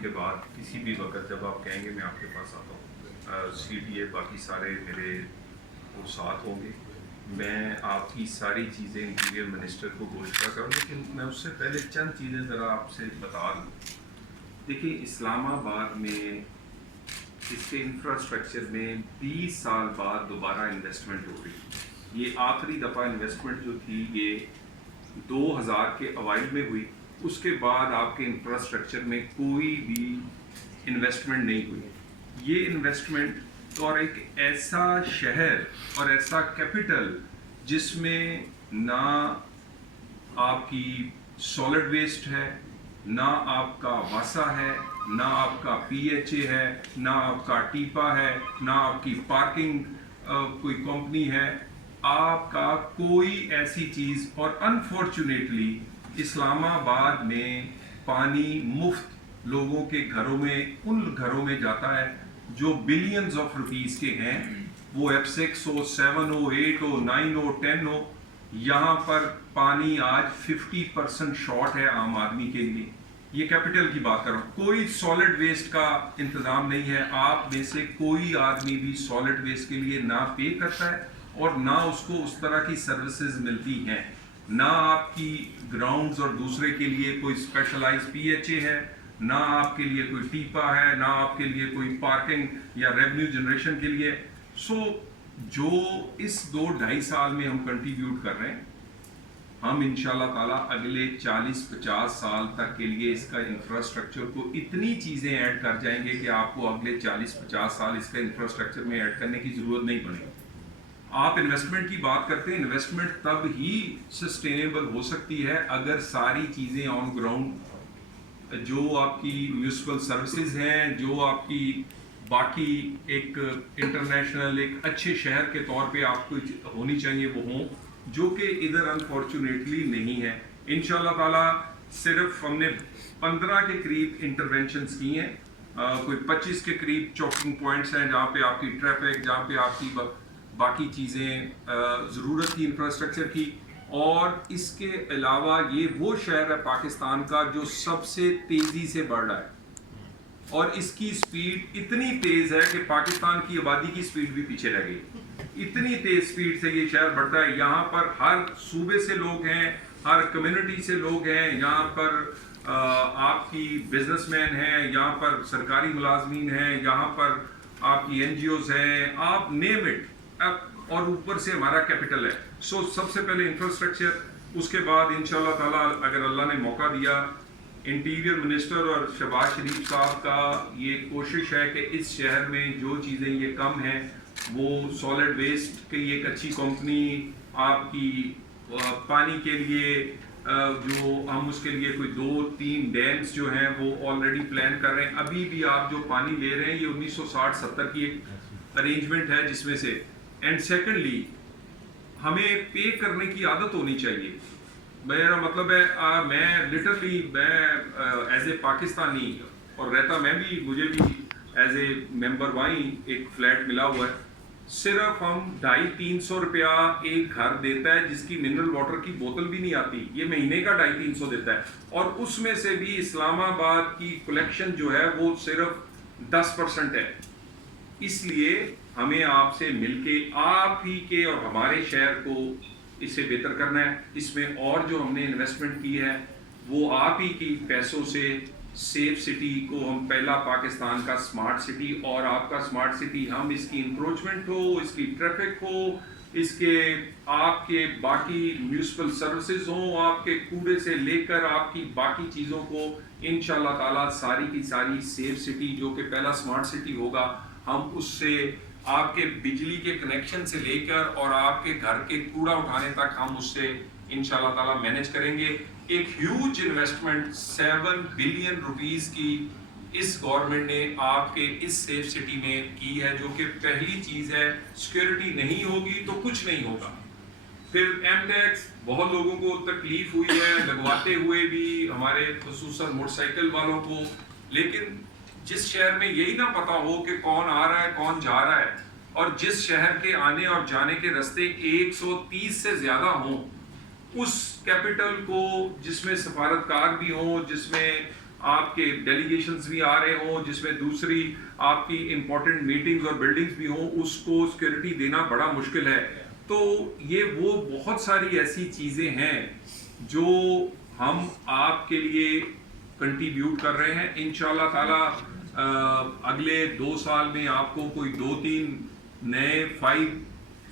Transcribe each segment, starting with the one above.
کے بعد کسی بھی وقت جب آپ کہیں گے میں آپ کے پاس آتا ہوں. CDA باقی سارے میرے وہ ساتھ ہوں گے. میں آپ کی ساری چیزیں انٹیریئر منسٹر کو گوشتہ کروں، لیکن میں اس سے پہلے چند چیزیں ذرا آپ سے بتا دوں. دیکھیں اسلام آباد میں اس کے انفراسٹرکچر میں 20 سال بعد دوبارہ انویسٹمنٹ ہو رہی ہے. یہ آخری دفعہ انویسٹمنٹ جو تھی یہ 2000 کے اوائل میں ہوئی. اس کے بعد آپ کے انفراسٹرکچر میں کوئی بھی انویسٹمنٹ نہیں ہوئی. یہ انویسٹمنٹ اور ایک ایسا شہر اور ایسا کیپٹل جس میں نہ آپ کی سالڈ ویسٹ ہے، نہ آپ کا واسا ہے، نہ آپ کا PHA ہے، نہ آپ کا ٹیپا ہے، نہ آپ کی پارکنگ کوئی کمپنی ہے، آپ کا کوئی ایسی چیز. اور انفارچونیٹلی اسلام آباد میں پانی مفت لوگوں کے گھروں میں، ان گھروں میں جاتا ہے جو بلینز آف روپیز کے ہیں، وہ F6 ہو، 7 ہو، 8 ہو، 9 ہو، 10 ہو. یہاں پر پانی آج 50% شارٹ ہے عام آدمی کے لیے. یہ کیپٹل کی بات کر رہا ہوں. کوئی سالڈ ویسٹ کا انتظام نہیں ہے. آپ میں سے کوئی آدمی بھی سالڈ ویسٹ کے لیے نہ پے کرتا ہے اور نہ اس کو اس طرح کی سروسز ملتی ہیں. نہ آپ کی گراؤنڈز اور دوسرے کے لیے کوئی اسپیشلائز PHA ہے، نہ آپ کے لیے کوئی ٹیپا ہے، نہ آپ کے لیے کوئی پارکنگ یا ریونیو جنریشن کے لیے. سو جو اس 2-2.5 سال میں ہم کنٹریبیوٹ کر رہے ہیں، ہم انشاءاللہ تعالیٰ اگلے 40-50 سال تک کے لیے اس کا انفراسٹرکچر کو اتنی چیزیں ایڈ کر جائیں گے کہ آپ کو اگلے 40-50 سال اس کا انفراسٹرکچر میں ایڈ کرنے کی ضرورت نہیں پڑے گی. آپ انویسٹمنٹ کی بات کرتے ہیں، انویسٹمنٹ تب ہی سسٹینیبل ہو سکتی ہے اگر ساری چیزیں آن گراؤنڈ، جو آپ کی میونسپل سروسز ہیں، جو آپ کی باقی ایک انٹرنیشنل ایک اچھے شہر کے طور پہ آپ کو ہونی چاہیے، وہ ہوں، جو کہ ادھر انفارچونیٹلی نہیں ہے. انشاءاللہ تعالیٰ صرف ہم نے 15 کے قریب انٹرونشنز کی ہیں. کوئی 25 کے قریب چوکنگ پوائنٹس ہیں جہاں پہ آپ کی ٹریفک، جہاں پہ آپ کی باقی چیزیں ضرورت کی انفراسٹرکچر کی. اور اس کے علاوہ یہ وہ شہر ہے پاکستان کا جو سب سے تیزی سے بڑھ رہا ہے، اور اس کی سپیڈ اتنی تیز ہے کہ پاکستان کی آبادی کی سپیڈ بھی پیچھے رہ گئی. اتنی تیز سپیڈ سے یہ شہر بڑھتا ہے. یہاں پر ہر صوبے سے لوگ ہیں، ہر کمیونٹی سے لوگ ہیں. یہاں پر آپ کی بزنس مین ہیں، یہاں پر سرکاری ملازمین ہیں، یہاں پر آپ کی NGOs ہیں، آپ نیم اٹ. اور اوپر سے ہمارا کیپٹل ہے. سو سب سے پہلے انفراسٹرکچر، اس کے بعد انشاءاللہ تعالیٰ اگر اللہ نے موقع دیا، انٹیریئر منسٹر اور شہباز شریف صاحب کا یہ کوشش ہے کہ اس شہر میں جو چیزیں یہ کم ہیں، وہ سالڈ ویسٹ کی ایک اچھی کمپنی، آپ کی پانی کے لیے جو ہم اس کے لیے کوئی 2-3 ڈیمز جو ہیں وہ آلریڈی پلان کر رہے ہیں. ابھی بھی آپ جو پانی لے رہے ہیں یہ 1960-70 کی ایک ارینجمنٹ ہے جس میں سے. اینڈ سیکنڈلی ہمیں پے کرنے کی عادت ہونی چاہیے. میرا مطلب ہے میں لٹرلی ایز اے پاکستانی اور رہتا میں بھی، مجھے بھی ایز اے ممبر وہیں ایک فلیٹ ملا ہوا ہے. صرف ہم 250-300 روپیہ ایک گھر دیتا ہے جس کی منرل واٹر کی بوتل بھی نہیں آتی. یہ مہینے کا 250-300 دیتا ہے، اور اس میں سے بھی اسلام آباد کی کلیکشن جو ہے وہ صرف 10% ہے. اس لیے ہمیں آپ سے مل کے آپ ہی کے اور ہمارے شہر کو اس سے بہتر کرنا ہے. اس میں اور جو ہم نے انویسٹمنٹ کی ہے وہ آپ ہی کی پیسوں سے سیف سٹی کو ہم پہلا پاکستان کا سمارٹ سٹی، اور آپ کا سمارٹ سٹی، ہم اس کی انکروچمنٹ ہو، اس کی ٹریفک ہو، اس کے آپ کے باقی میونسپل سروسز ہوں، آپ کے کوڑے سے لے کر آپ کی باقی چیزوں کو انشاءاللہ تعالیٰ ساری کی ساری سیف سٹی جو کہ پہلا سمارٹ سٹی ہوگا، ہم اس سے آپ کے بجلی کے کنیکشن سے لے کر اور آپ کے گھر کے کوڑا اٹھانے تک ہم اس سے انشاءاللہ تعالیٰ مینج کریں گے. ایک ہیوج انویسٹمنٹ 7 بلین روپیز کی اس گورنمنٹ نے آپ کے اس سیف سٹی میں کی ہے، جو کہ پہلی چیز ہے. سیکیورٹی نہیں ہوگی تو کچھ نہیں ہوگا. پھر ایم ٹیکس بہت لوگوں کو تکلیف ہوئی ہے لگواتے ہوئے بھی، ہمارے خصوصاً موٹر سائیکل والوں کو. لیکن جس شہر میں یہی نہ پتا ہو کہ کون آ رہا ہے کون جا رہا ہے، اور جس شہر کے آنے اور جانے کے راستے 130 سے زیادہ ہوں، اس کیپٹل کو جس میں سفارتکار بھی ہوں، جس میں آپ کے ڈیلیگیشنز بھی آ رہے ہوں جس میں دوسری آپ کی امپورٹنٹ میٹنگز اور بلڈنگز بھی ہوں، اس کو سیکورٹی دینا بڑا مشکل ہے. تو یہ وہ بہت ساری ایسی چیزیں ہیں جو ہم آپ کے لیے کنٹریبیوٹ کر رہے ہیں. انشاءاللہ تعالی اگلے 2 سال میں آپ کو کوئی 2-3 نئے 5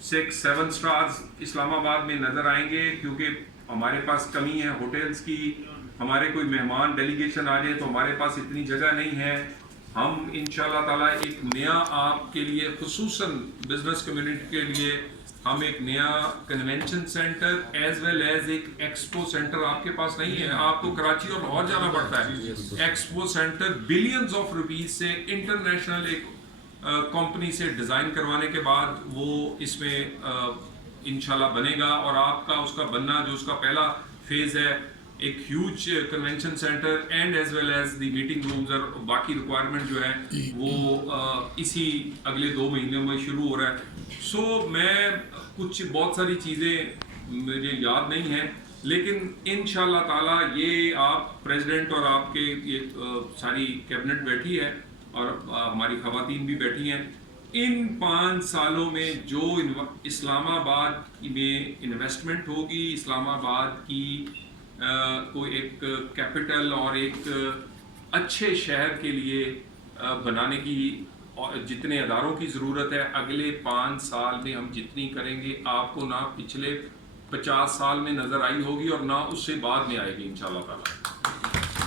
6 7 سٹارز اسلام آباد میں نظر آئیں گے، کیونکہ ہمارے پاس کمی ہے ہوٹلز کی. ہمارے کوئی مہمان ڈیلیگیشن آ جائے تو ہمارے پاس اتنی جگہ نہیں ہے. ہم انشاءاللہ تعالیٰ ایک نیا آپ کے لیے خصوصاً بزنس کمیونٹی کے لیے ہم ایک نیا convention centre as well as ایک ایکسپو سینٹر، آپ کے پاس نہیں ہے، آپ کو کراچی اور لاہور جانا پڑتا ہے. Expo centre billions of rupees سے انٹرنیشنل ایک کمپنی سے ڈیزائن کروانے کے بعد وہ اس میں انشاءاللہ بنے گا. اور آپ کا اس کا بننا جو اس کا پہلا فیز ہے ایک huge convention centre and as well as the meeting rooms اور باقی ریکوائرمنٹ جو ہے وہ اسی اگلے 2 مہینوں میں شروع ہو رہا ہے. سو میں بہت ساری چیزیں مجھے یاد نہیں ہیں، لیکن انشاءاللہ تعالیٰ یہ آپ پریزیڈنٹ اور آپ کے یہ ساری کیبنٹ بیٹھی ہے اور ہماری خواتین بھی بیٹھی ہیں، ان 5 سالوں میں جو اسلام آباد میں انویسٹمنٹ ہوگی، اسلام آباد کی کو ایک کیپٹل اور ایک اچھے شہر کے لیے بنانے کی جتنے اداروں کی ضرورت ہے، اگلے 5 سال میں ہم جتنی کریں گے آپ کو نہ پچھلے 50 سال میں نظر آئی ہوگی اور نہ اس سے بعد میں آئے گی انشاءاللہ تعالیٰ.